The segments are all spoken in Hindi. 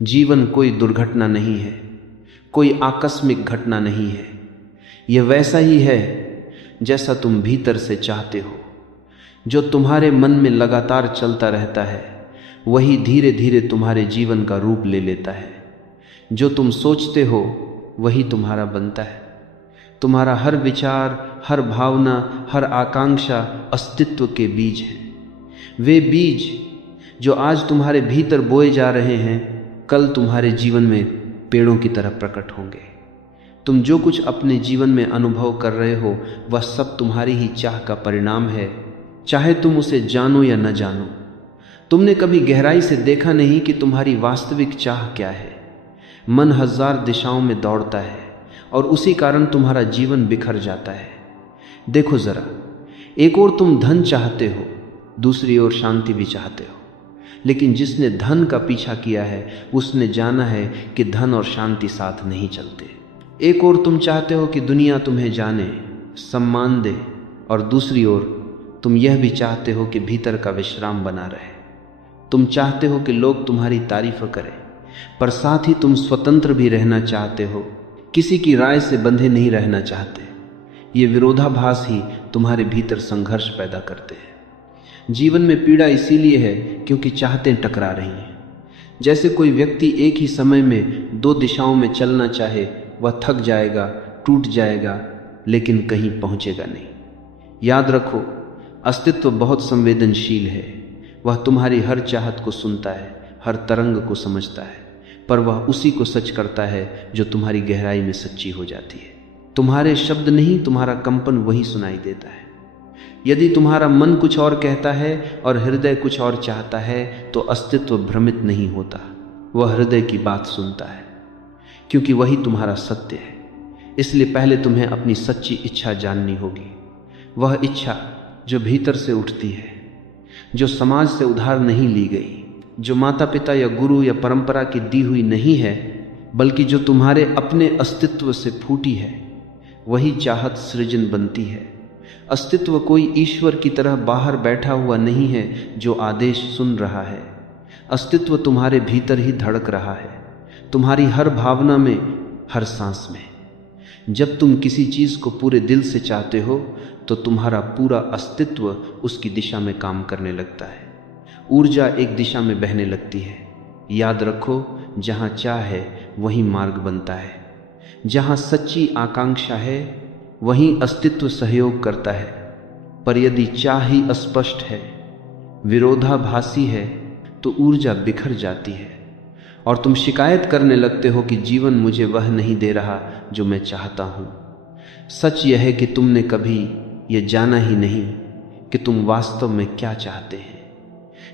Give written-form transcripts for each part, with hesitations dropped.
जीवन कोई दुर्घटना नहीं है, कोई आकस्मिक घटना नहीं है। यह वैसा ही है जैसा तुम भीतर से चाहते हो। जो तुम्हारे मन में लगातार चलता रहता है वही धीरे धीरे तुम्हारे जीवन का रूप ले लेता है। जो तुम सोचते हो वही तुम्हारा बनता है। तुम्हारा हर विचार, हर भावना, हर आकांक्षा अस्तित्व के बीज हैं। वे बीज जो आज तुम्हारे भीतर बोए जा रहे हैं कल तुम्हारे जीवन में पेड़ों की तरह प्रकट होंगे। तुम जो कुछ अपने जीवन में अनुभव कर रहे हो वह सब तुम्हारी ही चाह का परिणाम है, चाहे तुम उसे जानो या न जानो। तुमने कभी गहराई से देखा नहीं कि तुम्हारी वास्तविक चाह क्या है। मन हजार दिशाओं में दौड़ता है और उसी कारण तुम्हारा जीवन बिखर जाता है। देखो जरा, एक ओर तुम धन चाहते हो, दूसरी ओर शांति भी चाहते हो। लेकिन जिसने धन का पीछा किया है उसने जाना है कि धन और शांति साथ नहीं चलते। एक ओर तुम चाहते हो कि दुनिया तुम्हें जाने, सम्मान दे, और दूसरी ओर तुम यह भी चाहते हो कि भीतर का विश्राम बना रहे। तुम चाहते हो कि लोग तुम्हारी तारीफ करें, पर साथ ही तुम स्वतंत्र भी रहना चाहते हो, किसी की राय से बंधे नहीं रहना चाहते। ये विरोधाभास ही तुम्हारे भीतर संघर्ष पैदा करते हैं। जीवन में पीड़ा इसीलिए है क्योंकि चाहतें टकरा रही हैं। जैसे कोई व्यक्ति एक ही समय में दो दिशाओं में चलना चाहे, वह थक जाएगा, टूट जाएगा, लेकिन कहीं पहुंचेगा नहीं। याद रखो, अस्तित्व बहुत संवेदनशील है। वह तुम्हारी हर चाहत को सुनता है, हर तरंग को समझता है, पर वह उसी को सच करता है जो तुम्हारी गहराई में सच्ची हो जाती है। तुम्हारे शब्द नहीं, तुम्हारा कंपन वही सुनाई देता है। यदि तुम्हारा मन कुछ और कहता है और हृदय कुछ और चाहता है तो अस्तित्व भ्रमित नहीं होता, वह हृदय की बात सुनता है, क्योंकि वही तुम्हारा सत्य है। इसलिए पहले तुम्हें अपनी सच्ची इच्छा जाननी होगी। वह इच्छा जो भीतर से उठती है, जो समाज से उधार नहीं ली गई, जो माता पिता या गुरु या परंपरा की दी हुई नहीं है, बल्कि जो तुम्हारे अपने अस्तित्व से फूटी है, वही चाहत सृजन बनती है। अस्तित्व कोई ईश्वर की तरह बाहर बैठा हुआ नहीं है जो आदेश सुन रहा है। अस्तित्व तुम्हारे भीतर ही धड़क रहा है, तुम्हारी हर भावना में, हर सांस में। जब तुम किसी चीज को पूरे दिल से चाहते हो तो तुम्हारा पूरा अस्तित्व उसकी दिशा में काम करने लगता है। ऊर्जा एक दिशा में बहने लगती है। याद रखो, जहां चाह है वहीं मार्ग बनता है। जहां सच्ची आकांक्षा है वहीं अस्तित्व सहयोग करता है। पर यदि चाह ही अस्पष्ट है, विरोधाभासी है, तो ऊर्जा बिखर जाती है और तुम शिकायत करने लगते हो कि जीवन मुझे वह नहीं दे रहा जो मैं चाहता हूं। सच यह है कि तुमने कभी यह जाना ही नहीं कि तुम वास्तव में क्या चाहते हैं।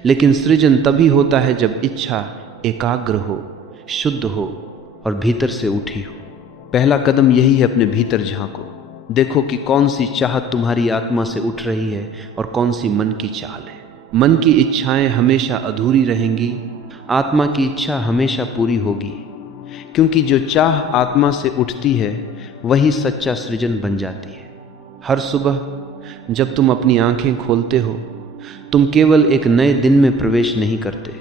लेकिन सृजन तभी होता है जब इच्छा एकाग्र हो, शुद्ध हो और भीतर से उठी हो। पहला कदम यही है, अपने भीतर झांको। देखो कि कौन सी चाहत तुम्हारी आत्मा से उठ रही है और कौन सी मन की चाल है। मन की इच्छाएं हमेशा अधूरी रहेंगी, आत्मा की इच्छा हमेशा पूरी होगी, क्योंकि जो चाह आत्मा से उठती है वही सच्चा सृजन बन जाती है। हर सुबह जब तुम अपनी आंखें खोलते हो, तुम केवल एक नए दिन में प्रवेश नहीं करते,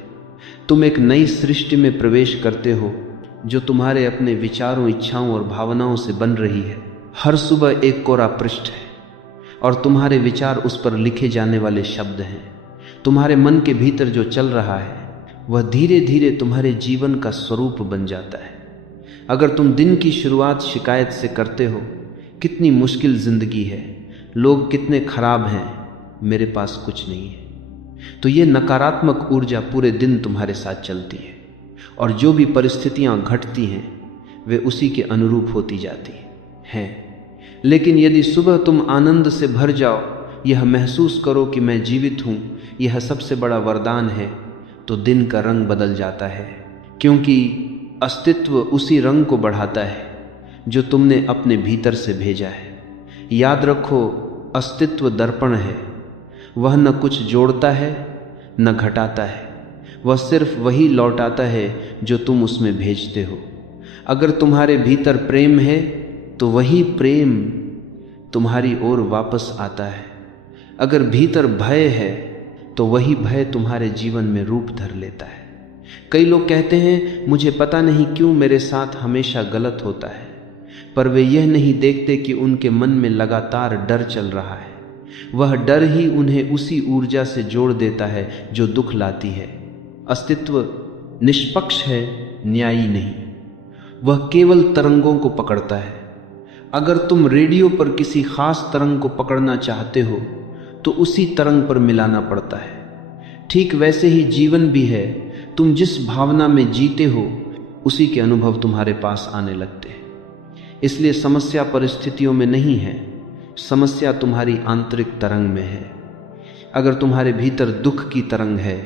तुम एक नई सृष्टि में प्रवेश करते हो जो तुम्हारे अपने विचारों, इच्छाओं और भावनाओं से बन रही है। हर सुबह एक कोरा पृष्ठ है और तुम्हारे विचार उस पर लिखे जाने वाले शब्द हैं। तुम्हारे मन के भीतर जो चल रहा है वह धीरे धीरे तुम्हारे जीवन का स्वरूप बन जाता है। अगर तुम दिन की शुरुआत शिकायत से करते हो, कितनी मुश्किल जिंदगी है, लोग कितने खराब हैं, मेरे पास कुछ नहीं है, तो ये नकारात्मक ऊर्जा पूरे दिन तुम्हारे साथ चलती है और जो भी परिस्थितियां घटती हैं वे उसी के अनुरूप होती जाती हैं। लेकिन यदि सुबह तुम आनंद से भर जाओ, यह महसूस करो कि मैं जीवित हूँ, यह सबसे बड़ा वरदान है, तो दिन का रंग बदल जाता है, क्योंकि अस्तित्व उसी रंग को बढ़ाता है जो तुमने अपने भीतर से भेजा है। याद रखो, अस्तित्व दर्पण है। वह न कुछ जोड़ता है न घटाता है, वह सिर्फ वही लौटाता है जो तुम उसमें भेजते हो। अगर तुम्हारे भीतर प्रेम है तो वही प्रेम तुम्हारी ओर वापस आता है। अगर भीतर भय है तो वही भय तुम्हारे जीवन में रूप धर लेता है। कई लोग कहते हैं मुझे पता नहीं क्यों मेरे साथ हमेशा गलत होता है, पर वे यह नहीं देखते कि उनके मन में लगातार डर चल रहा है। वह डर ही उन्हें उसी ऊर्जा से जोड़ देता है जो दुख लाती है। अस्तित्व निष्पक्ष है, न्यायी नहीं। वह केवल तरंगों को पकड़ता है। अगर तुम रेडियो पर किसी खास तरंग को पकड़ना चाहते हो तो उसी तरंग पर मिलाना पड़ता है। ठीक वैसे ही जीवन भी है। तुम जिस भावना में जीते हो उसी के अनुभव तुम्हारे पास आने लगते हैं। इसलिए समस्या परिस्थितियों में नहीं है, समस्या तुम्हारी आंतरिक तरंग में है। अगर तुम्हारे भीतर दुख की तरंग है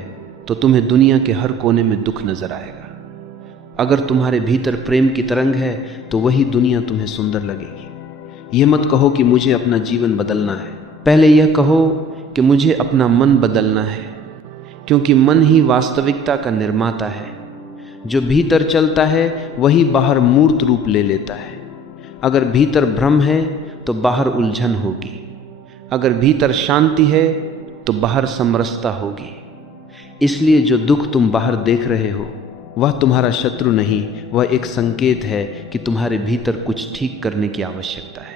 तो तुम्हें दुनिया के हर कोने में दुख नजर आएगा। अगर तुम्हारे भीतर प्रेम की तरंग है तो वही दुनिया तुम्हें सुंदर लगेगी। यह मत कहो कि मुझे अपना जीवन बदलना है, पहले यह कहो कि मुझे अपना मन बदलना है, क्योंकि मन ही वास्तविकता का निर्माता है। जो भीतर चलता है वही बाहर मूर्त रूप ले लेता है। अगर भीतर भ्रम है तो बाहर उलझन होगी। अगर भीतर शांति है तो बाहर समरसता होगी। इसलिए जो दुख तुम बाहर देख रहे हो वह तुम्हारा शत्रु नहीं, वह एक संकेत है कि तुम्हारे भीतर कुछ ठीक करने की आवश्यकता है।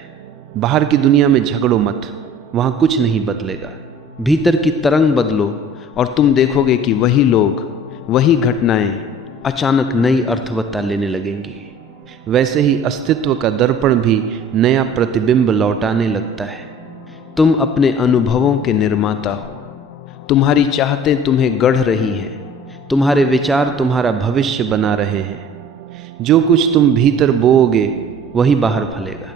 बाहर की दुनिया में झगड़ो मत, वहां कुछ नहीं बदलेगा। भीतर की तरंग बदलो और तुम देखोगे कि वही लोग, वही घटनाएं अचानक नई अर्थवत्ता लेने लगेंगी। वैसे ही अस्तित्व का दर्पण भी नया प्रतिबिंब लौटाने लगता है। तुम अपने अनुभवों के निर्माता हो। तुम्हारी चाहतें तुम्हें गढ़ रही हैं, तुम्हारे विचार तुम्हारा भविष्य बना रहे हैं। जो कुछ तुम भीतर बोओगे वही बाहर फलेगा।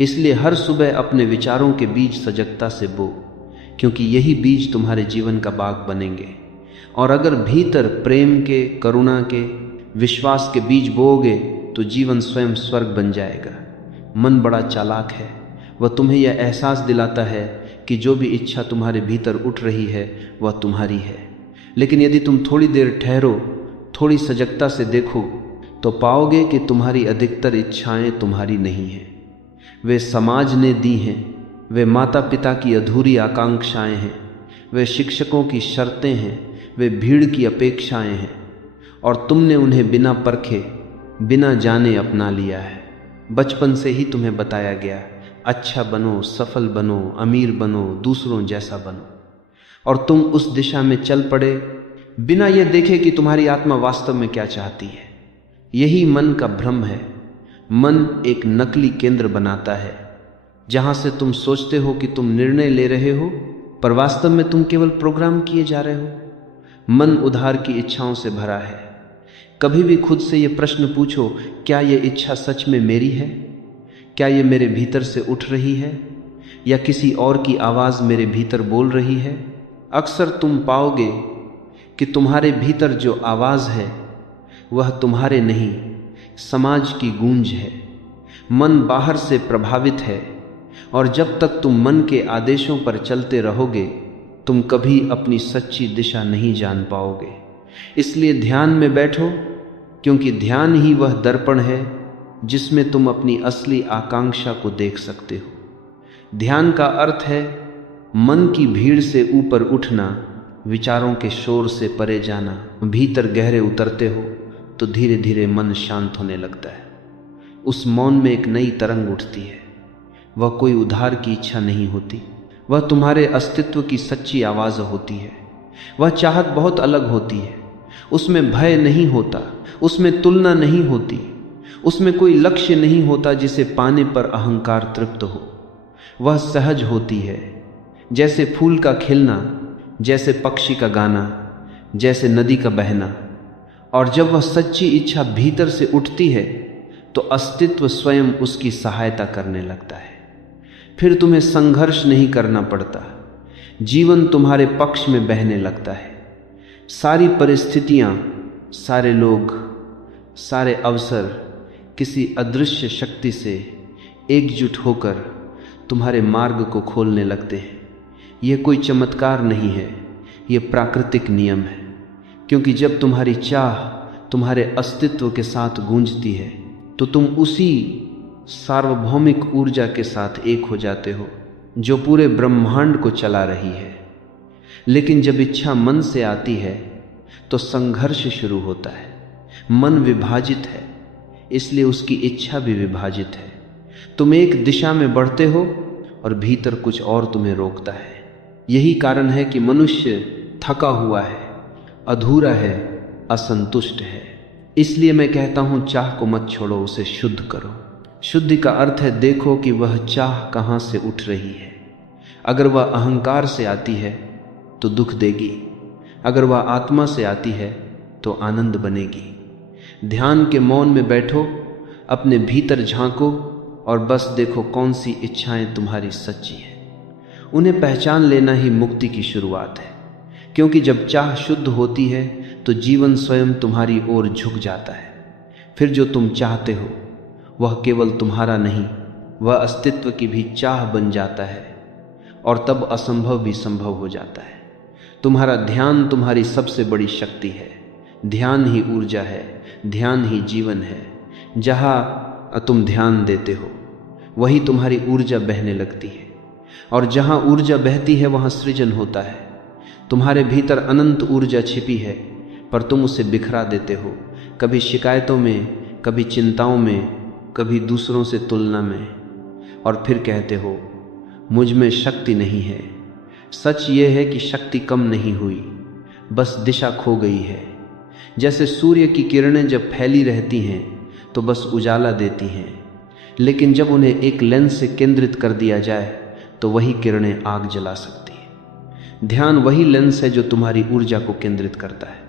इसलिए हर सुबह अपने विचारों के बीज सजगता से बो, क्योंकि यही बीज तुम्हारे जीवन का बाग बनेंगे। और अगर भीतर प्रेम के, करुणा के, विश्वास के बीज बोओगे तो जीवन स्वयं स्वर्ग बन जाएगा। मन बड़ा चालाक है, वह तुम्हें यह एहसास दिलाता है कि जो भी इच्छा तुम्हारे भीतर उठ रही है वह तुम्हारी है। लेकिन यदि तुम थोड़ी देर ठहरो, थोड़ी सजगता से देखो, तो पाओगे कि तुम्हारी अधिकतर इच्छाएं तुम्हारी नहीं हैं। वे समाज ने दी हैं, वे माता पिता की अधूरी आकांक्षाएं हैं, वे शिक्षकों की शर्तें हैं, वे भीड़ की अपेक्षाएं हैं, और तुमने उन्हें बिना परखे, बिना जाने अपना लिया है। बचपन से ही तुम्हें बताया गया, अच्छा बनो, सफल बनो, अमीर बनो, दूसरों जैसा बनो, और तुम उस दिशा में चल पड़े बिना यह देखे कि तुम्हारी आत्मा वास्तव में क्या चाहती है। यही मन का भ्रम है। मन एक नकली केंद्र बनाता है जहां से तुम सोचते हो कि तुम निर्णय ले रहे हो, पर वास्तव में तुम केवल प्रोग्राम किए जा रहे हो। मन उधार की इच्छाओं से भरा है। कभी भी खुद से यह प्रश्न पूछो, क्या यह इच्छा सच में मेरी है? क्या यह मेरे भीतर से उठ रही है या किसी और की आवाज मेरे भीतर बोल रही है? अक्सर तुम पाओगे कि तुम्हारे भीतर जो आवाज है वह तुम्हारे नहीं, समाज की गूंज है। मन बाहर से प्रभावित है, और जब तक तुम मन के आदेशों पर चलते रहोगे तुम कभी अपनी सच्ची दिशा नहीं जान पाओगे। इसलिए ध्यान में बैठो, क्योंकि ध्यान ही वह दर्पण है जिसमें तुम अपनी असली आकांक्षा को देख सकते हो। ध्यान का अर्थ है मन की भीड़ से ऊपर उठना, विचारों के शोर से परे जाना। भीतर गहरे उतरते हो तो धीरे धीरे मन शांत होने लगता है। उस मौन में एक नई तरंग उठती है। वह कोई उधार की इच्छा नहीं होती, वह तुम्हारे अस्तित्व की सच्ची आवाज़ होती है। वह चाहत बहुत अलग होती है। उसमें भय नहीं होता, उसमें तुलना नहीं होती, उसमें कोई लक्ष्य नहीं होता जिसे पाने पर अहंकार तृप्त हो। वह सहज होती है, जैसे फूल का खिलना, जैसे पक्षी का गाना, जैसे नदी का बहना। और जब वह सच्ची इच्छा भीतर से उठती है तो अस्तित्व स्वयं उसकी सहायता करने लगता है। फिर तुम्हें संघर्ष नहीं करना पड़ता, जीवन तुम्हारे पक्ष में बहने लगता है। सारी परिस्थितियां, सारे लोग, सारे अवसर किसी अदृश्य शक्ति से एकजुट होकर तुम्हारे मार्ग को खोलने लगते हैं। यह कोई चमत्कार नहीं है, यह प्राकृतिक नियम है। क्योंकि जब तुम्हारी चाह तुम्हारे अस्तित्व के साथ गूंजती है तो तुम उसी सार्वभौमिक ऊर्जा के साथ एक हो जाते हो जो पूरे ब्रह्मांड को चला रही है। लेकिन जब इच्छा मन से आती है तो संघर्ष शुरू होता है। मन विभाजित है, इसलिए उसकी इच्छा भी विभाजित है। तुम एक दिशा में बढ़ते हो और भीतर कुछ और तुम्हें रोकता है। यही कारण है कि मनुष्य थका हुआ है, अधूरा है, असंतुष्ट है। इसलिए मैं कहता हूं, चाह को मत छोड़ो, उसे शुद्ध करो। शुद्धि का अर्थ है देखो कि वह चाह कहां से उठ रही है। अगर वह अहंकार से आती है तो दुख देगी, अगर वह आत्मा से आती है तो आनंद बनेगी। ध्यान के मौन में बैठो, अपने भीतर झांको और बस देखो कौन सी इच्छाएं तुम्हारी सच्ची हैं। उन्हें पहचान लेना ही मुक्ति की शुरुआत है, क्योंकि जब चाह शुद्ध होती है तो जीवन स्वयं तुम्हारी ओर झुक जाता है। फिर जो तुम चाहते हो वह केवल तुम्हारा नहीं, वह अस्तित्व की भी चाह बन जाता है, और तब असंभव भी संभव हो जाता है। तुम्हारा ध्यान तुम्हारी सबसे बड़ी शक्ति है। ध्यान ही ऊर्जा है, ध्यान ही जीवन है। जहाँ तुम ध्यान देते हो वही तुम्हारी ऊर्जा बहने लगती है, और जहाँ ऊर्जा बहती है वहाँ सृजन होता है। तुम्हारे भीतर अनंत ऊर्जा छिपी है, पर तुम उसे बिखरा देते हो, कभी शिकायतों में, कभी चिंताओं में, कभी दूसरों से तुलना में, और फिर कहते हो मुझ में शक्ति नहीं है। सच ये है कि शक्ति कम नहीं हुई, बस दिशा खो गई है। जैसे सूर्य की किरणें जब फैली रहती हैं तो बस उजाला देती हैं, लेकिन जब उन्हें एक लेंस से केंद्रित कर दिया जाए तो वही किरणें आग जला सकती हैं। ध्यान वही लेंस है जो तुम्हारी ऊर्जा को केंद्रित करता है,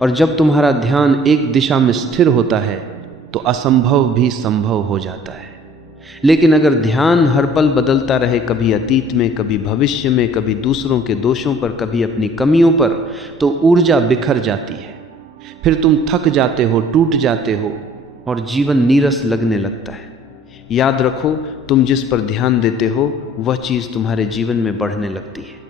और जब तुम्हारा ध्यान एक दिशा में स्थिर होता है तो असंभव भी संभव हो जाता है। लेकिन अगर ध्यान हर पल बदलता रहे, कभी अतीत में, कभी भविष्य में, कभी दूसरों के दोषों पर, कभी अपनी कमियों पर, तो ऊर्जा बिखर जाती है। फिर तुम थक जाते हो, टूट जाते हो, और जीवन नीरस लगने लगता है। याद रखो, तुम जिस पर ध्यान देते हो वह चीज़ तुम्हारे जीवन में बढ़ने लगती है।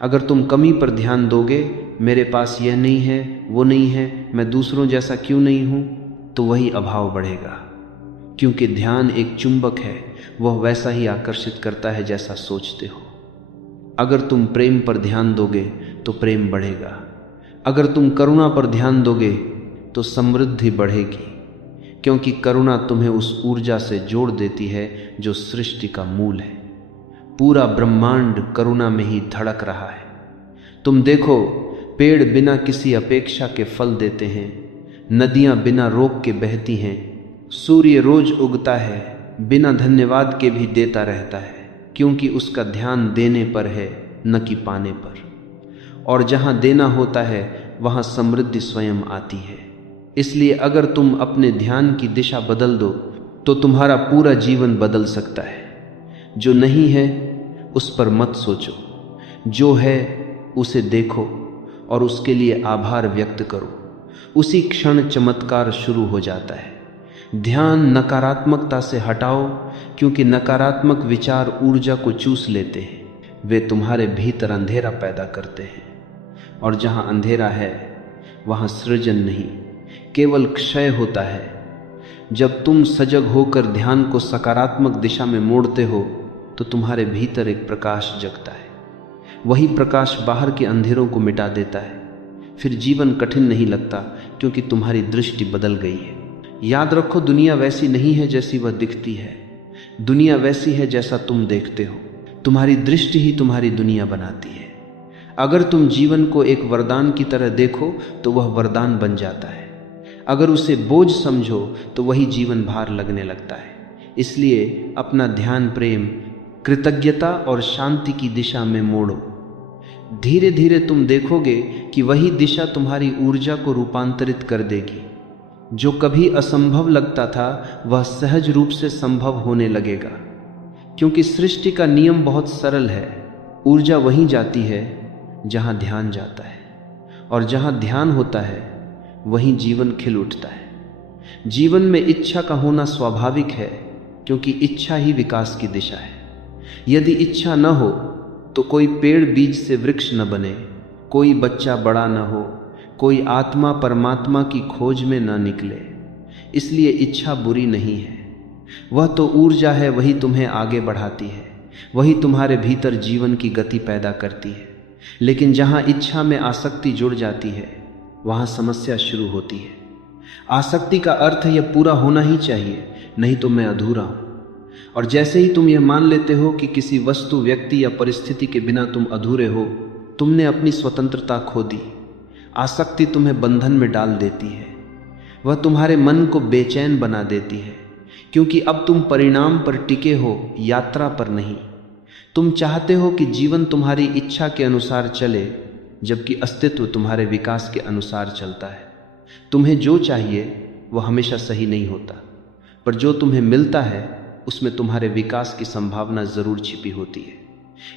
अगर तुम कमी पर ध्यान दोगे, मेरे पास यह नहीं है, वो नहीं है, मैं दूसरों जैसा क्यों नहीं हूँ, तो वही अभाव बढ़ेगा। क्योंकि ध्यान एक चुंबक है, वह वैसा ही आकर्षित करता है जैसा सोचते हो। अगर तुम प्रेम पर ध्यान दोगे तो प्रेम बढ़ेगा। अगर तुम करुणा पर ध्यान दोगे तो समृद्धि बढ़ेगी, क्योंकि करुणा तुम्हें उस ऊर्जा से जोड़ देती है जो सृष्टि का मूल है। पूरा ब्रह्मांड करुणा में ही धड़क रहा है। तुम देखो, पेड़ बिना किसी अपेक्षा के फल देते हैं, नदियां बिना रोक के बहती हैं, सूर्य रोज उगता है, बिना धन्यवाद के भी देता रहता है, क्योंकि उसका ध्यान देने पर है, न कि पाने पर। और जहाँ देना होता है वहाँ समृद्धि स्वयं आती है। इसलिए अगर तुम अपने ध्यान की दिशा बदल दो तो तुम्हारा पूरा जीवन बदल सकता है। जो नहीं है उस पर मत सोचो, जो है उसे देखो और उसके लिए आभार व्यक्त करो। उसी क्षण चमत्कार शुरू हो जाता है। ध्यान नकारात्मकता से हटाओ, क्योंकि नकारात्मक विचार ऊर्जा को चूस लेते हैं। वे तुम्हारे भीतर अंधेरा पैदा करते हैं, और जहाँ अंधेरा है वहाँ सृजन नहीं, केवल क्षय होता है। जब तुम सजग होकर ध्यान को सकारात्मक दिशा में मोड़ते हो तो तुम्हारे भीतर एक प्रकाश जगता है। वही प्रकाश बाहर के अंधेरों को मिटा देता है। फिर जीवन कठिन नहीं लगता, क्योंकि तुम्हारी दृष्टि बदल गई है। याद रखो, दुनिया वैसी नहीं है जैसी वह दिखती है। दुनिया वैसी है जैसा तुम देखते हो। तुम्हारी दृष्टि ही तुम्हारी दुनिया बनाती है। अगर तुम जीवन को एक वरदान की तरह देखो तो वह वरदान बन जाता है। अगर उसे बोझ समझो तो वही जीवन भार लगने लगता है। इसलिए अपना ध्यान प्रेम, कृतज्ञता और शांति की दिशा में मोड़ो। धीरे धीरे तुम देखोगे कि वही दिशा तुम्हारी ऊर्जा को रूपांतरित कर देगी। जो कभी असंभव लगता था वह सहज रूप से संभव होने लगेगा, क्योंकि सृष्टि का नियम बहुत सरल है। ऊर्जा वहीं जाती है जहां ध्यान जाता है, और जहां ध्यान होता है वहीं जीवन खिल उठता है। जीवन में इच्छा का होना स्वाभाविक है, क्योंकि इच्छा ही विकास की दिशा है। यदि इच्छा न हो तो कोई पेड़ बीज से वृक्ष न बने, कोई बच्चा बड़ा न हो, कोई आत्मा परमात्मा की खोज में न निकले। इसलिए इच्छा बुरी नहीं है, वह तो ऊर्जा है, वही तुम्हें आगे बढ़ाती है, वही तुम्हारे भीतर जीवन की गति पैदा करती है। लेकिन जहाँ इच्छा में आसक्ति जुड़ जाती है वहां समस्या शुरू होती है। आसक्ति का अर्थ है यह पूरा होना ही चाहिए, नहीं तो मैं अधूरा हूं। और जैसे ही तुम यह मान लेते हो कि किसी वस्तु, व्यक्ति या परिस्थिति के बिना तुम अधूरे हो, तुमने अपनी स्वतंत्रता खो दी। आसक्ति तुम्हें बंधन में डाल देती है। वह तुम्हारे मन को बेचैन बना देती है, क्योंकि अब तुम परिणाम पर टिके हो, यात्रा पर नहीं। तुम चाहते हो कि जीवन तुम्हारी इच्छा के अनुसार चले, जबकि अस्तित्व तुम्हारे विकास के अनुसार चलता है। तुम्हें जो चाहिए वह हमेशा सही नहीं होता, पर जो तुम्हें मिलता है उसमें तुम्हारे विकास की संभावना जरूर छिपी होती है।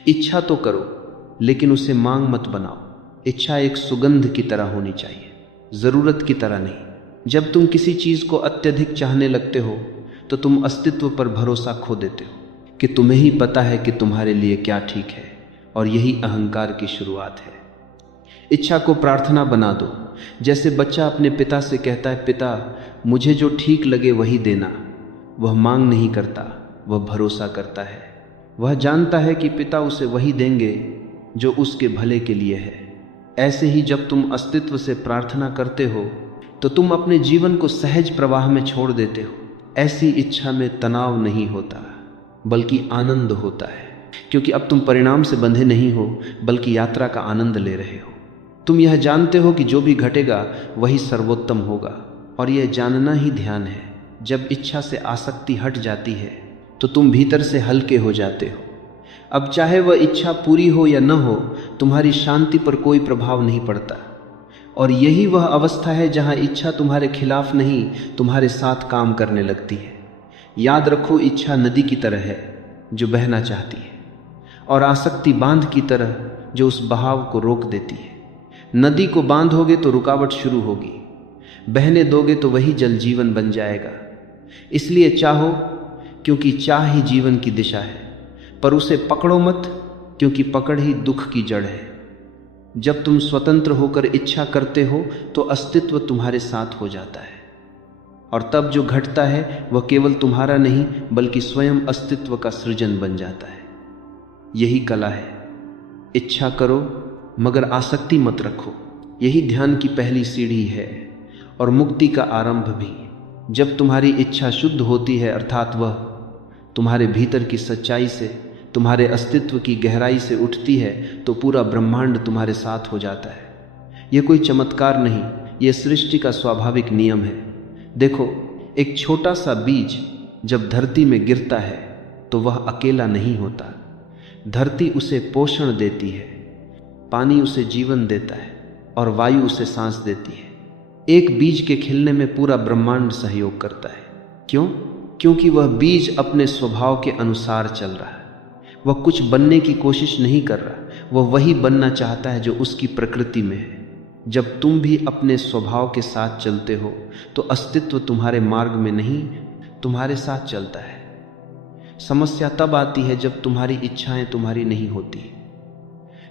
इच्छा तो करो, लेकिन उसे मांग मत बनाओ। इच्छा एक सुगंध की तरह होनी चाहिए, जरूरत की तरह नहीं। जब तुम किसी चीज को अत्यधिक चाहने लगते हो तो तुम अस्तित्व पर भरोसा खो देते हो कि तुम्हें ही पता है कि तुम्हारे लिए क्या ठीक है, और यही अहंकार की शुरुआत है। इच्छा को प्रार्थना बना दो। जैसे बच्चा अपने पिता से कहता है, पिता मुझे जो ठीक लगे वही देना। वह मांग नहीं करता, वह भरोसा करता है। वह जानता है कि पिता उसे वही देंगे जो उसके भले के लिए है। ऐसे ही जब तुम अस्तित्व से प्रार्थना करते हो तो तुम अपने जीवन को सहज प्रवाह में छोड़ देते हो। ऐसी इच्छा में तनाव नहीं होता, बल्कि आनंद होता है, क्योंकि अब तुम परिणाम से बंधे नहीं हो, बल्कि यात्रा का आनंद ले रहे हो। तुम यह जानते हो कि जो भी घटेगा वही सर्वोत्तम होगा, और यह जानना ही ध्यान है। जब इच्छा से आसक्ति हट जाती है तो तुम भीतर से हल्के हो जाते हो। अब चाहे वह इच्छा पूरी हो या न हो, तुम्हारी शांति पर कोई प्रभाव नहीं पड़ता। और यही वह अवस्था है जहां इच्छा तुम्हारे खिलाफ नहीं, तुम्हारे साथ काम करने लगती है। याद रखो, इच्छा नदी की तरह है जो बहना चाहती है, और आसक्ति बांध की तरह जो उस बहाव को रोक देती है। नदी को बांधोगे तो रुकावट शुरू होगी, बहने दोगे तो वही जल जीवन बन जाएगा। इसलिए चाहो, क्योंकि चाह ही जीवन की दिशा है, पर उसे पकड़ो मत, क्योंकि पकड़ ही दुख की जड़ है। जब तुम स्वतंत्र होकर इच्छा करते हो तो अस्तित्व तुम्हारे साथ हो जाता है, और तब जो घटता है वह केवल तुम्हारा नहीं, बल्कि स्वयं अस्तित्व का सृजन बन जाता है। यही कला है। इच्छा करो मगर आसक्ति मत रखो। यही ध्यान की पहली सीढ़ी है, और मुक्ति का आरंभ भी। जब तुम्हारी इच्छा शुद्ध होती है, अर्थात वह तुम्हारे भीतर की सच्चाई से, तुम्हारे अस्तित्व की गहराई से उठती है, तो पूरा ब्रह्मांड तुम्हारे साथ हो जाता है। यह कोई चमत्कार नहीं, यह सृष्टि का स्वाभाविक नियम है। देखो, एक छोटा सा बीज जब धरती में गिरता है तो वह अकेला नहीं होता। धरती उसे पोषण देती है, पानी उसे जीवन देता है, और वायु उसे सांस देती है। एक बीज के खिलने में पूरा ब्रह्मांड सहयोग करता है। क्यों? क्योंकि वह बीज अपने स्वभाव के अनुसार चल रहा है। वह कुछ बनने की कोशिश नहीं कर रहा, वह वही बनना चाहता है जो उसकी प्रकृति में है। जब तुम भी अपने स्वभाव के साथ चलते हो तो अस्तित्व तुम्हारे मार्ग में नहीं, तुम्हारे साथ चलता है। समस्या तब आती है जब तुम्हारी इच्छाएं तुम्हारी नहीं होती,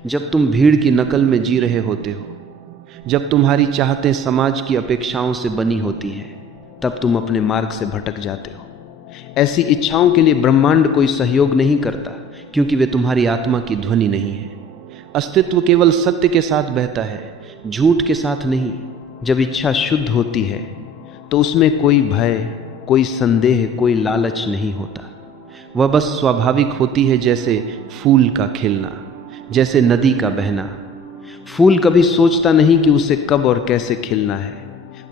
जब तुम भीड़ की नकल में जी रहे होते हो, जब तुम्हारी चाहतें समाज की अपेक्षाओं से बनी होती हैं, तब तुम अपने मार्ग से भटक जाते हो। ऐसी इच्छाओं के लिए ब्रह्मांड कोई सहयोग नहीं करता, क्योंकि वे तुम्हारी आत्मा की ध्वनि नहीं है। अस्तित्व केवल सत्य के साथ बहता है, झूठ के साथ नहीं। जब इच्छा शुद्ध होती है तो उसमें कोई भय, कोई संदेह, कोई लालच नहीं होता। वह बस स्वाभाविक होती है, जैसे फूल का खिलना, जैसे नदी का बहना। फूल कभी सोचता नहीं कि उसे कब और कैसे खिलना है,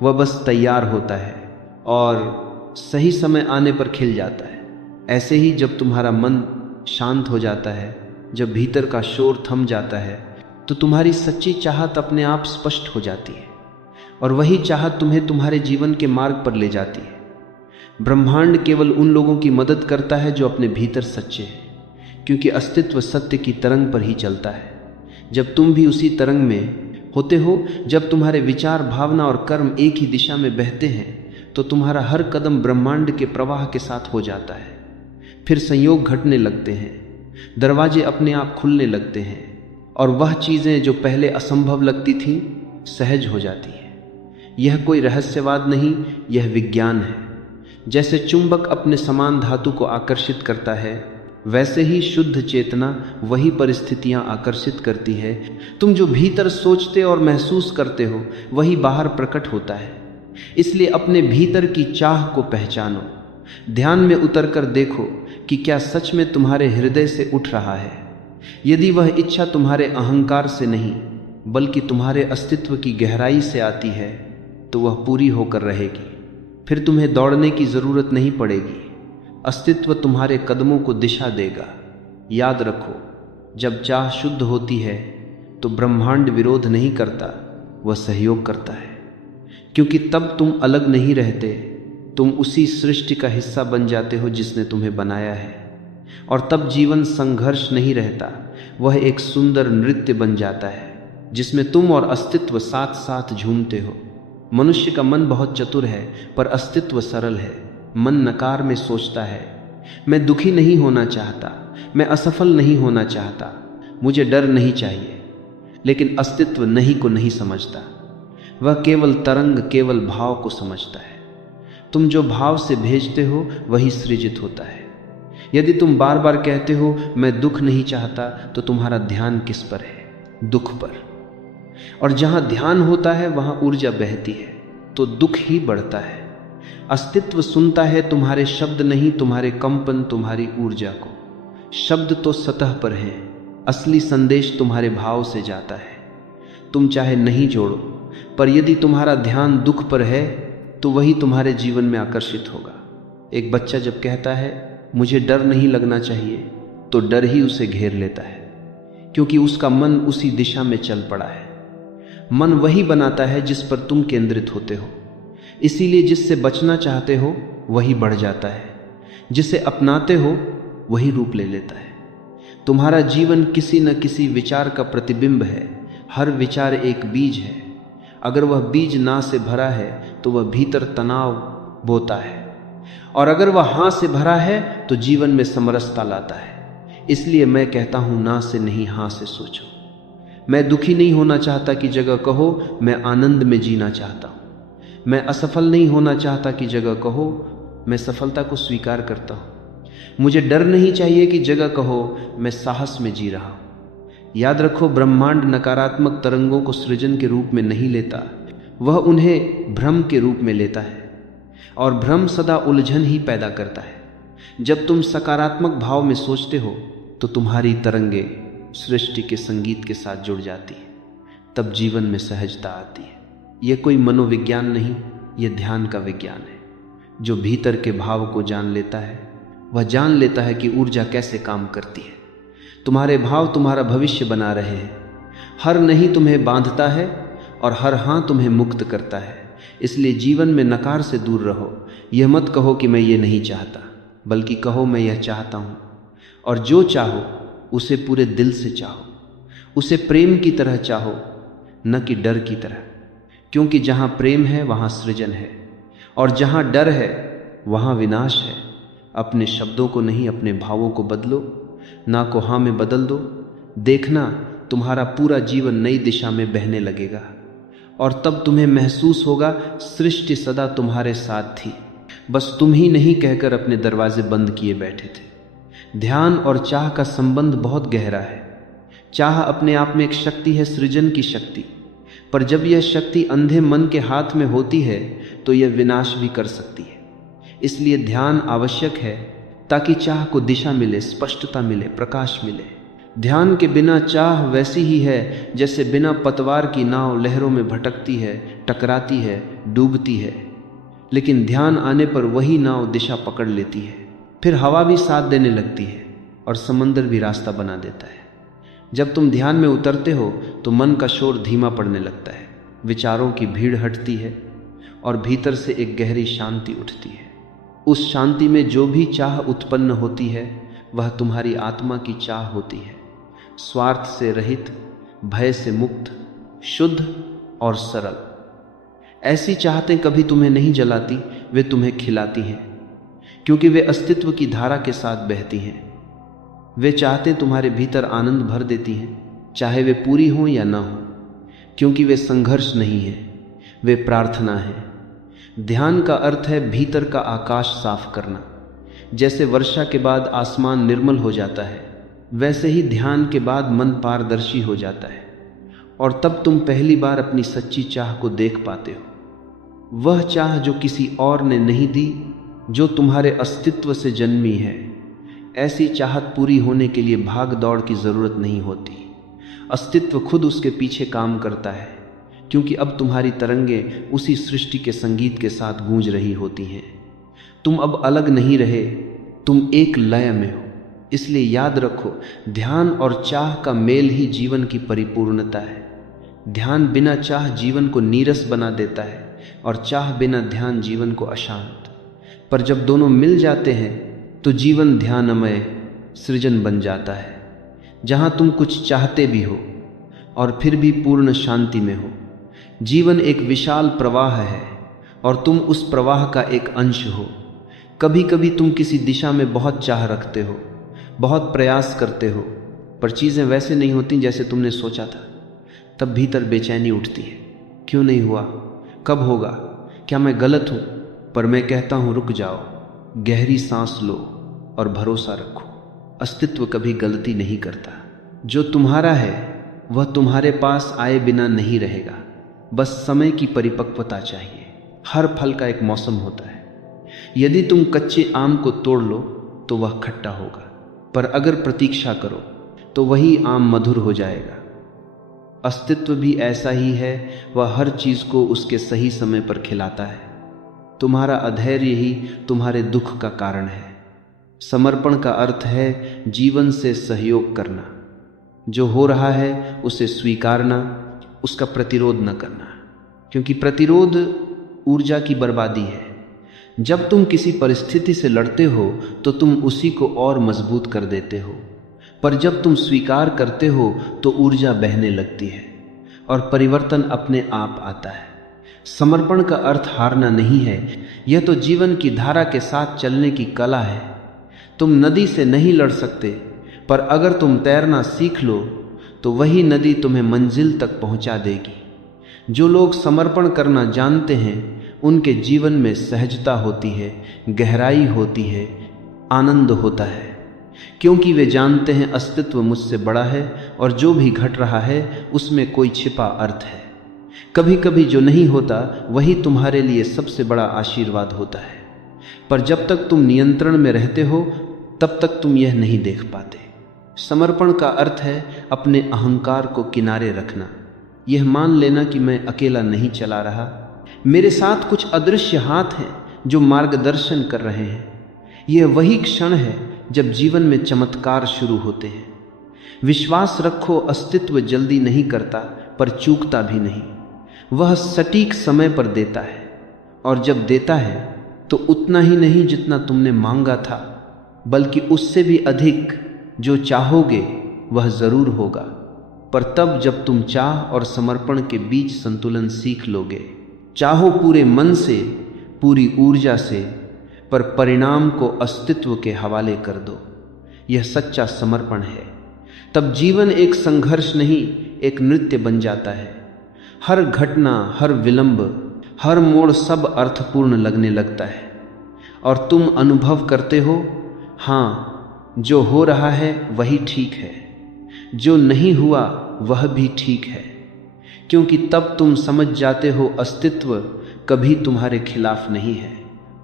वह बस तैयार होता है और सही समय आने पर खिल जाता है। ऐसे ही जब तुम्हारा मन शांत हो जाता है, जब भीतर का शोर थम जाता है, तो तुम्हारी सच्ची चाहत अपने आप स्पष्ट हो जाती है, और वही चाहत तुम्हें तुम्हारे जीवन के मार्ग पर ले जाती है। ब्रह्मांड केवल उन लोगों की मदद करता है जो अपने भीतर सच्चे हैं, क्योंकि अस्तित्व सत्य की तरंग पर ही चलता है। जब तुम भी उसी तरंग में होते हो, जब तुम्हारे विचार, भावना और कर्म एक ही दिशा में बहते हैं, तो तुम्हारा हर कदम ब्रह्मांड के प्रवाह के साथ हो जाता है। फिर संयोग घटने लगते हैं, दरवाजे अपने आप खुलने लगते हैं, और वह चीज़ें जो पहले असंभव लगती थीं सहज हो जाती हैं। यह कोई रहस्यवाद नहीं, यह विज्ञान है। जैसे चुंबक अपने समान धातु को आकर्षित करता है, वैसे ही शुद्ध चेतना वही परिस्थितियां आकर्षित करती है। तुम जो भीतर सोचते और महसूस करते हो वही बाहर प्रकट होता है। इसलिए अपने भीतर की चाह को पहचानो। ध्यान में उतरकर देखो कि क्या सच में तुम्हारे हृदय से उठ रहा है। यदि वह इच्छा तुम्हारे अहंकार से नहीं बल्कि तुम्हारे अस्तित्व की गहराई से आती है तो वह पूरी होकर रहेगी। फिर तुम्हें दौड़ने की जरूरत नहीं पड़ेगी। अस्तित्व तुम्हारे कदमों को दिशा देगा। याद रखो, जब चाह शुद्ध होती है तो ब्रह्मांड विरोध नहीं करता, वह सहयोग करता है। क्योंकि तब तुम अलग नहीं रहते, तुम उसी सृष्टि का हिस्सा बन जाते हो जिसने तुम्हें बनाया है। और तब जीवन संघर्ष नहीं रहता, वह एक सुंदर नृत्य बन जाता है जिसमें तुम और अस्तित्व साथ साथ झूमते हो। मनुष्य का मन बहुत चतुर है पर अस्तित्व सरल है। मन नकार में सोचता है, मैं दुखी नहीं होना चाहता, मैं असफल नहीं होना चाहता, मुझे डर नहीं चाहिए। लेकिन अस्तित्व नहीं को नहीं समझता, वह केवल तरंग, केवल भाव को समझता है। तुम जो भाव से भेजते हो वही सृजित होता है। यदि तुम बार बार कहते हो मैं दुख नहीं चाहता तो तुम्हारा ध्यान किस पर है? दुख पर। और जहां ध्यान होता है वहां ऊर्जा बहती है तो दुख ही बढ़ता है। अस्तित्व सुनता है तुम्हारे शब्द नहीं, तुम्हारे कंपन, तुम्हारी ऊर्जा को। शब्द तो सतह पर हैं, असली संदेश तुम्हारे भाव से जाता है। तुम चाहे नहीं जोड़ो, पर यदि तुम्हारा ध्यान दुख पर है तो वही तुम्हारे जीवन में आकर्षित होगा। एक बच्चा जब कहता है मुझे डर नहीं लगना चाहिए तो डर ही उसे घेर लेता है, क्योंकि उसका मन उसी दिशा में चल पड़ा है। मन वही बनाता है जिस पर तुम केंद्रित होते हो। इसीलिए जिससे बचना चाहते हो वही बढ़ जाता है, जिसे अपनाते हो वही रूप ले लेता है। तुम्हारा जीवन किसी न किसी विचार का प्रतिबिंब है। हर विचार एक बीज है। अगर वह बीज ना से भरा है तो वह भीतर तनाव बोता है, और अगर वह हाँ से भरा है तो जीवन में समरसता लाता है। इसलिए मैं कहता हूं, ना से नहीं हाँ से सोचो। मैं दुखी नहीं होना चाहता की जगह कहो मैं आनंद में जीना चाहता हूं। मैं असफल नहीं होना चाहता की जगह कहो मैं सफलता को स्वीकार करता हूं। मुझे डर नहीं चाहिए की जगह कहो मैं साहस में जी रहा हूं। याद रखो, ब्रह्मांड नकारात्मक तरंगों को सृजन के रूप में नहीं लेता, वह उन्हें भ्रम के रूप में लेता है। और भ्रम सदा उलझन ही पैदा करता है। जब तुम सकारात्मक भाव में सोचते हो तो तुम्हारी तरंगे सृष्टि के संगीत के साथ जुड़ जाती है। तब जीवन में सहजता आती है। यह कोई मनोविज्ञान नहीं, यह ध्यान का विज्ञान है। जो भीतर के भाव को जान लेता है वह जान लेता है कि ऊर्जा कैसे काम करती है। तुम्हारे भाव तुम्हारा भविष्य बना रहे हैं। हर नहीं तुम्हें बांधता है और हर हाँ तुम्हें मुक्त करता है। इसलिए जीवन में नकार से दूर रहो। यह मत कहो कि मैं ये नहीं चाहता, बल्कि कहो मैं यह चाहता हूँ। और जो चाहो उसे पूरे दिल से चाहो, उसे प्रेम की तरह चाहो, न कि डर की तरह। क्योंकि जहाँ प्रेम है वहाँ सृजन है, और जहाँ डर है वहाँ विनाश है। अपने शब्दों को नहीं, अपने भावों को बदलो। ना को हाँ में बदल दो। देखना, तुम्हारा पूरा जीवन नई दिशा में बहने लगेगा। और तब तुम्हें महसूस होगा सृष्टि सदा तुम्हारे साथ थी, बस तुम ही नहीं कहकर अपने दरवाजे बंद किए बैठे थे। ध्यान और चाह का संबंध बहुत गहरा है। चाह अपने आप में एक शक्ति है, सृजन की शक्ति। पर जब यह शक्ति अंधे मन के हाथ में होती है तो यह विनाश भी कर सकती है। इसलिए ध्यान आवश्यक है ताकि चाह को दिशा मिले, स्पष्टता मिले, प्रकाश मिले। ध्यान के बिना चाह वैसी ही है जैसे बिना पतवार की नाव लहरों में भटकती है, टकराती है, डूबती है। लेकिन ध्यान आने पर वही नाव दिशा पकड़ लेती है। फिर हवा भी साथ देने लगती है और समंदर भी रास्ता बना देता है। जब तुम ध्यान में उतरते हो तो मन का शोर धीमा पड़ने लगता है, विचारों की भीड़ हटती है और भीतर से एक गहरी शांति उठती है। उस शांति में जो भी चाह उत्पन्न होती है वह तुम्हारी आत्मा की चाह होती है, स्वार्थ से रहित, भय से मुक्त, शुद्ध और सरल। ऐसी चाहतें कभी तुम्हें नहीं जलाती, वे तुम्हें खिलाती हैं, क्योंकि वे अस्तित्व की धारा के साथ बहती हैं। वे चाहतें तुम्हारे भीतर आनंद भर देती हैं, चाहे वे पूरी हों या ना हों, क्योंकि वे संघर्ष नहीं है, वे प्रार्थना है। ध्यान का अर्थ है भीतर का आकाश साफ करना। जैसे वर्षा के बाद आसमान निर्मल हो जाता है, वैसे ही ध्यान के बाद मन पारदर्शी हो जाता है और तब तुम पहली बार अपनी सच्ची चाह को देख पाते हो। वह चाह जो किसी और ने नहीं दी, जो तुम्हारे अस्तित्व से जन्मी है। ऐसी चाहत पूरी होने के लिए भाग दौड़ की जरूरत नहीं होती। अस्तित्व खुद उसके पीछे काम करता है, क्योंकि अब तुम्हारी तरंगें उसी सृष्टि के संगीत के साथ गूंज रही होती हैं। तुम अब अलग नहीं रहे, तुम एक लय में हो। इसलिए याद रखो, ध्यान और चाह का मेल ही जीवन की परिपूर्णता है। ध्यान बिना चाह जीवन को नीरस बना देता है और चाह बिना ध्यान जीवन को अशांत। पर जब दोनों मिल जाते हैं तो जीवन ध्यानमय सृजन बन जाता है, जहाँ तुम कुछ चाहते भी हो और फिर भी पूर्ण शांति में हो। जीवन एक विशाल प्रवाह है और तुम उस प्रवाह का एक अंश हो। कभी कभी तुम किसी दिशा में बहुत चाह रखते हो, बहुत प्रयास करते हो, पर चीज़ें वैसे नहीं होती जैसे तुमने सोचा था। तब भीतर बेचैनी उठती है, क्यों नहीं हुआ, कब होगा, क्या मैं गलत हूँ? पर मैं कहता हूँ, रुक जाओ, गहरी सांस लो और भरोसा रखो। अस्तित्व कभी गलती नहीं करता। जो तुम्हारा है वह तुम्हारे पास आए बिना नहीं रहेगा, बस समय की परिपक्वता चाहिए। हर फल का एक मौसम होता है। यदि तुम कच्चे आम को तोड़ लो तो वह खट्टा होगा, पर अगर प्रतीक्षा करो तो वही आम मधुर हो जाएगा। अस्तित्व भी ऐसा ही है, वह हर चीज को उसके सही समय पर खिलाता है। तुम्हारा अधैर्य ही तुम्हारे दुख का कारण है। समर्पण का अर्थ है जीवन से सहयोग करना। जो हो रहा है उसे स्वीकारना, उसका प्रतिरोध न करना, क्योंकि प्रतिरोध ऊर्जा की बर्बादी है। जब तुम किसी परिस्थिति से लड़ते हो तो तुम उसी को और मजबूत कर देते हो, पर जब तुम स्वीकार करते हो तो ऊर्जा बहने लगती है और परिवर्तन अपने आप आता है। समर्पण का अर्थ हारना नहीं है, यह तो जीवन की धारा के साथ चलने की कला है। तुम नदी से नहीं लड़ सकते, पर अगर तुम तैरना सीख लो तो वही नदी तुम्हें मंजिल तक पहुंचा देगी। जो लोग समर्पण करना जानते हैं उनके जीवन में सहजता होती है, गहराई होती है, आनंद होता है, क्योंकि वे जानते हैं अस्तित्व मुझसे बड़ा है और जो भी घट रहा है उसमें कोई छिपा अर्थ है। कभी कभी जो नहीं होता वही तुम्हारे लिए सबसे बड़ा आशीर्वाद होता है, पर जब तक तुम नियंत्रण में रहते हो तब तक तुम यह नहीं देख पाते। समर्पण का अर्थ है अपने अहंकार को किनारे रखना, यह मान लेना कि मैं अकेला नहीं चला रहा, मेरे साथ कुछ अदृश्य हाथ हैं जो मार्गदर्शन कर रहे हैं। यह वही क्षण है जब जीवन में चमत्कार शुरू होते हैं। विश्वास रखो, अस्तित्व जल्दी नहीं करता पर चूकता भी नहीं। वह सटीक समय पर देता है, और जब देता है तो उतना ही नहीं जितना तुमने मांगा था, बल्कि उससे भी अधिक। जो चाहोगे वह जरूर होगा, पर तब जब तुम चाह और समर्पण के बीच संतुलन सीख लोगे। चाहो पूरे मन से, पूरी ऊर्जा से, पर परिणाम को अस्तित्व के हवाले कर दो। यह सच्चा समर्पण है। तब जीवन एक संघर्ष नहीं, एक नृत्य बन जाता है। हर घटना, हर विलंब, हर मोड़ सब अर्थपूर्ण लगने लगता है और तुम अनुभव करते हो, हाँ, जो हो रहा है वही ठीक है, जो नहीं हुआ वह भी ठीक है, क्योंकि तब तुम समझ जाते हो अस्तित्व कभी तुम्हारे खिलाफ नहीं है,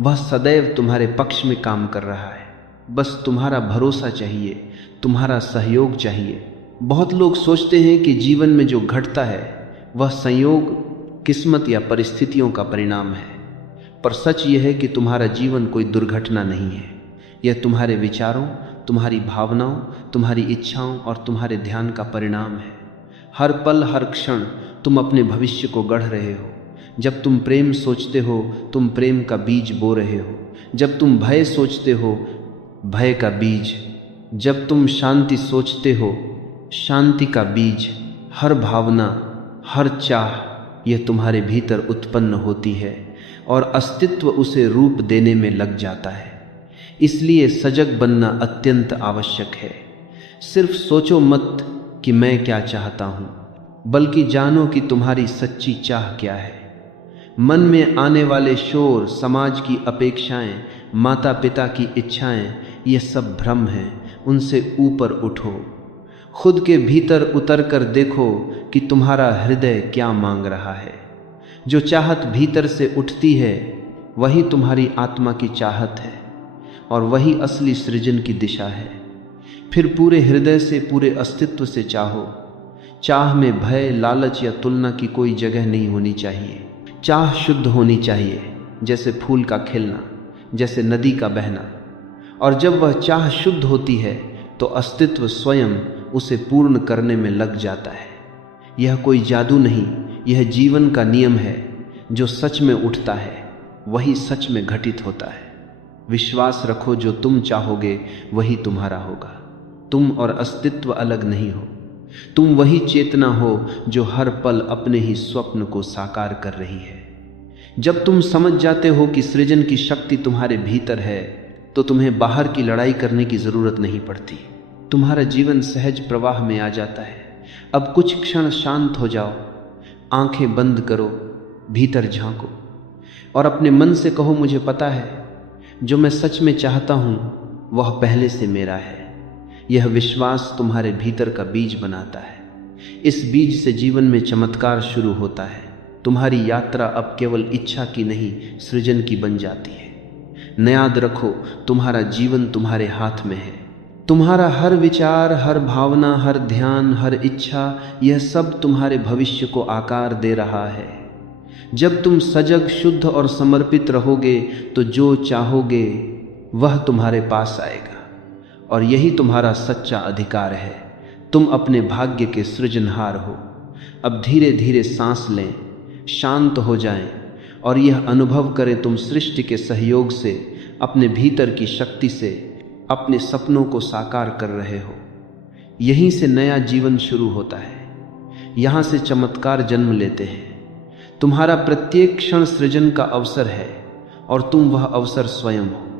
वह सदैव तुम्हारे पक्ष में काम कर रहा है। बस तुम्हारा भरोसा चाहिए, तुम्हारा सहयोग चाहिए। बहुत लोग सोचते हैं कि जीवन में जो घटता है वह संयोग, किस्मत या परिस्थितियों का परिणाम है, पर सच यह है कि तुम्हारा जीवन कोई दुर्घटना नहीं है। यह तुम्हारे विचारों, तुम्हारी भावनाओं, तुम्हारी इच्छाओं और तुम्हारे ध्यान का परिणाम है। हर पल, हर क्षण तुम अपने भविष्य को गढ़ रहे हो। जब तुम प्रेम सोचते हो तुम प्रेम का बीज बो रहे हो। जब तुम भय सोचते हो, भय का बीज। जब तुम शांति सोचते हो, शांति का बीज। हर भावना, हर चाह यह तुम्हारे भीतर उत्पन्न होती है और अस्तित्व उसे रूप देने में लग जाता है। इसलिए सजग बनना अत्यंत आवश्यक है। सिर्फ सोचो मत कि मैं क्या चाहता हूँ, बल्कि जानो कि तुम्हारी सच्ची चाह क्या है। मन में आने वाले शोर, समाज की अपेक्षाएं, माता पिता की इच्छाएं ये सब भ्रम हैं, उनसे ऊपर उठो। खुद के भीतर उतर कर देखो कि तुम्हारा हृदय क्या मांग रहा है। जो चाहत भीतर से उठती है वही तुम्हारी आत्मा की चाहत है और वही असली सृजन की दिशा है। फिर पूरे हृदय से, पूरे अस्तित्व से चाहो। चाह में भय, लालच या तुलना की कोई जगह नहीं होनी चाहिए। चाह शुद्ध होनी चाहिए, जैसे फूल का खिलना, जैसे नदी का बहना। और जब वह चाह शुद्ध होती है तो अस्तित्व स्वयं उसे पूर्ण करने में लग जाता है। यह कोई जादू नहीं, यह जीवन का नियम है। जो सच में उठता है वही सच में घटित होता है। विश्वास रखो, जो तुम चाहोगे वही तुम्हारा होगा। तुम और अस्तित्व अलग नहीं हो। तुम वही चेतना हो जो हर पल अपने ही स्वप्न को साकार कर रही है। जब तुम समझ जाते हो कि सृजन की शक्ति तुम्हारे भीतर है तो तुम्हें बाहर की लड़ाई करने की जरूरत नहीं पड़ती। तुम्हारा जीवन सहज प्रवाह में आ जाता है। अब कुछ क्षण शांत हो जाओ, आंखें बंद करो, भीतर झांको और अपने मन से कहो, मुझे पता है जो मैं सच में चाहता हूं वह पहले से मेरा है। यह विश्वास तुम्हारे भीतर का बीज बनाता है। इस बीज से जीवन में चमत्कार शुरू होता है। तुम्हारी यात्रा अब केवल इच्छा की नहीं, सृजन की बन जाती है। याद रखो, तुम्हारा जीवन तुम्हारे हाथ में है। तुम्हारा हर विचार, हर भावना, हर ध्यान, हर इच्छा, यह सब तुम्हारे भविष्य को आकार दे रहा है। जब तुम सजग, शुद्ध और समर्पित रहोगे तो जो चाहोगे वह तुम्हारे पास आएगा और यही तुम्हारा सच्चा अधिकार है। तुम अपने भाग्य के सृजनहार हो। अब धीरे धीरे सांस लें, शांत हो जाएं और यह अनुभव करें, तुम सृष्टि के सहयोग से, अपने भीतर की शक्ति से अपने सपनों को साकार कर रहे हो। यहीं से नया जीवन शुरू होता है। यहाँ से चमत्कार जन्म लेते हैं। तुम्हारा प्रत्येक क्षण सृजन का अवसर है और तुम वह अवसर स्वयं हो।